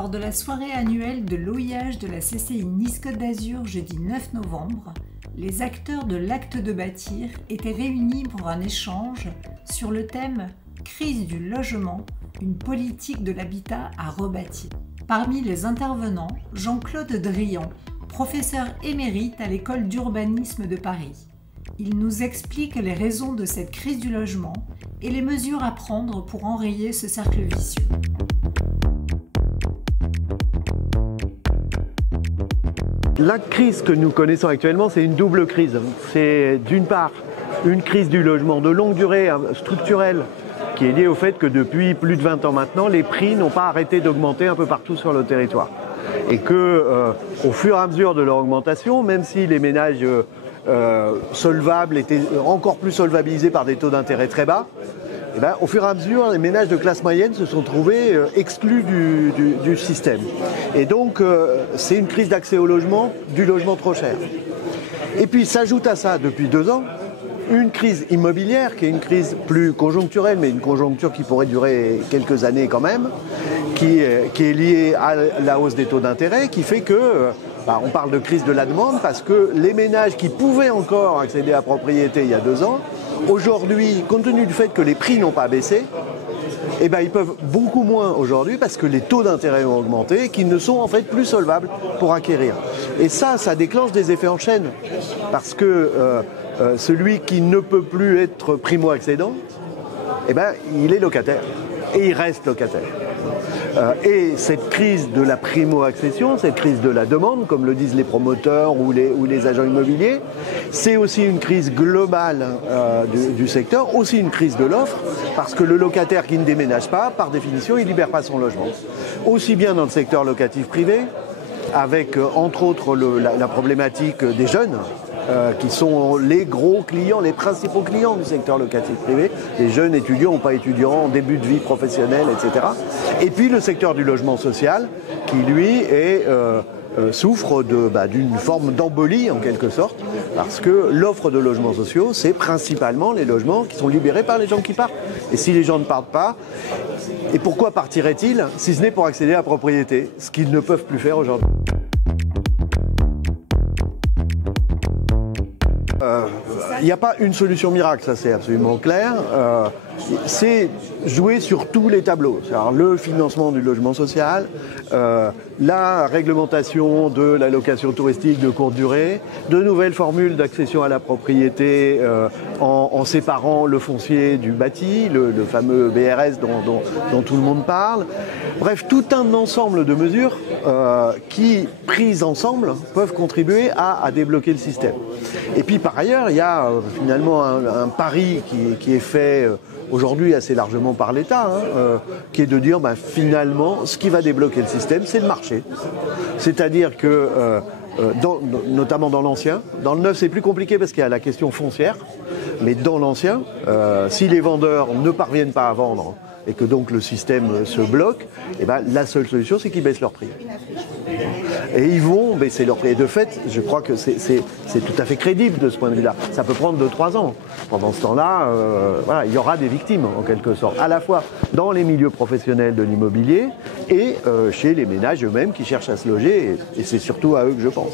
Lors de la soirée annuelle de l'OIH de la CCI Nice-Côte d'Azur jeudi 9 novembre, les acteurs de l'acte de bâtir étaient réunis pour un échange sur le thème « Crise du logement, une politique de l'habitat à rebâtir ». Parmi les intervenants, Jean-Claude Drian, professeur émérite à l'école d'urbanisme de Paris. Il nous explique les raisons de cette crise du logement et les mesures à prendre pour enrayer ce cercle vicieux. La crise que nous connaissons actuellement, c'est une double crise. C'est d'une part une crise du logement de longue durée, structurelle, qui est liée au fait que depuis plus de 20 ans maintenant, les prix n'ont pas arrêté d'augmenter un peu partout sur le territoire. Et que, au fur et à mesure de leur augmentation, même si les ménages solvables étaient encore plus solvabilisés par des taux d'intérêt très bas, eh bien, au fur et à mesure, les ménages de classe moyenne se sont trouvés exclus du système. Et donc, c'est une crise d'accès au logement, du logement trop cher. Et puis, s'ajoute à ça, depuis 2 ans, une crise immobilière, qui est une crise plus conjoncturelle, mais une conjoncture qui pourrait durer quelques années quand même, qui est liée à la hausse des taux d'intérêt, qui fait que on parle de crise de la demande, parce que les ménages qui pouvaient encore accéder à la propriété il y a 2 ans, aujourd'hui, compte tenu du fait que les prix n'ont pas baissé, eh ben, ils peuvent beaucoup moins aujourd'hui parce que les taux d'intérêt ont augmenté et qu'ils ne sont en fait plus solvables pour acquérir. Et ça déclenche des effets en chaîne, parce que celui qui ne peut plus être primo-accédant, eh ben, il est locataire et il reste locataire. Et cette crise de la primo-accession, cette crise de la demande, comme le disent les promoteurs ou les agents immobiliers, c'est aussi une crise globale du secteur, aussi une crise de l'offre, parce que le locataire qui ne déménage pas, par définition, il ne libère pas son logement. Aussi bien dans le secteur locatif privé, avec entre autres la problématique des jeunes, qui sont les gros clients, les principaux clients du secteur locatif privé, les jeunes étudiants ou pas étudiants, en début de vie professionnelle, etc. Et puis le secteur du logement social, qui lui souffre d'une forme d'embolie en quelque sorte, parce que l'offre de logements sociaux, c'est principalement les logements qui sont libérés par les gens qui partent. Et si les gens ne partent pas, et pourquoi partiraient-ils si ce n'est pour accéder à la propriété, ce qu'ils ne peuvent plus faire aujourd'hui. Il n'y a pas une solution miracle, ça c'est absolument clair. C'est jouer sur tous les tableaux. Alors, le financement du logement social, la réglementation de la location touristique de courte durée, de nouvelles formules d'accession à la propriété en séparant le foncier du bâti, le fameux BRS dont tout le monde parle. Bref, tout un ensemble de mesures qui, prises ensemble, peuvent contribuer à débloquer le système. Et puis par ailleurs, il y a finalement un pari qui est fait aujourd'hui assez largement par l'État, qui est de dire finalement, ce qui va débloquer le système, c'est le marché. C'est-à-dire que, notamment dans l'ancien, dans le neuf c'est plus compliqué parce qu'il y a la question foncière, mais dans l'ancien, si les vendeurs ne parviennent pas à vendre et que donc le système se bloque, eh ben, la seule solution c'est qu'ils baissent leur prix. Et ils vont baisser leur prix. Et de fait, je crois que c'est tout à fait crédible de ce point de vue-là. Ça peut prendre 2-3 ans. Pendant ce temps-là, voilà, il y aura des victimes, en quelque sorte, à la fois dans les milieux professionnels de l'immobilier et chez les ménages eux-mêmes qui cherchent à se loger. Et c'est surtout à eux que je pense.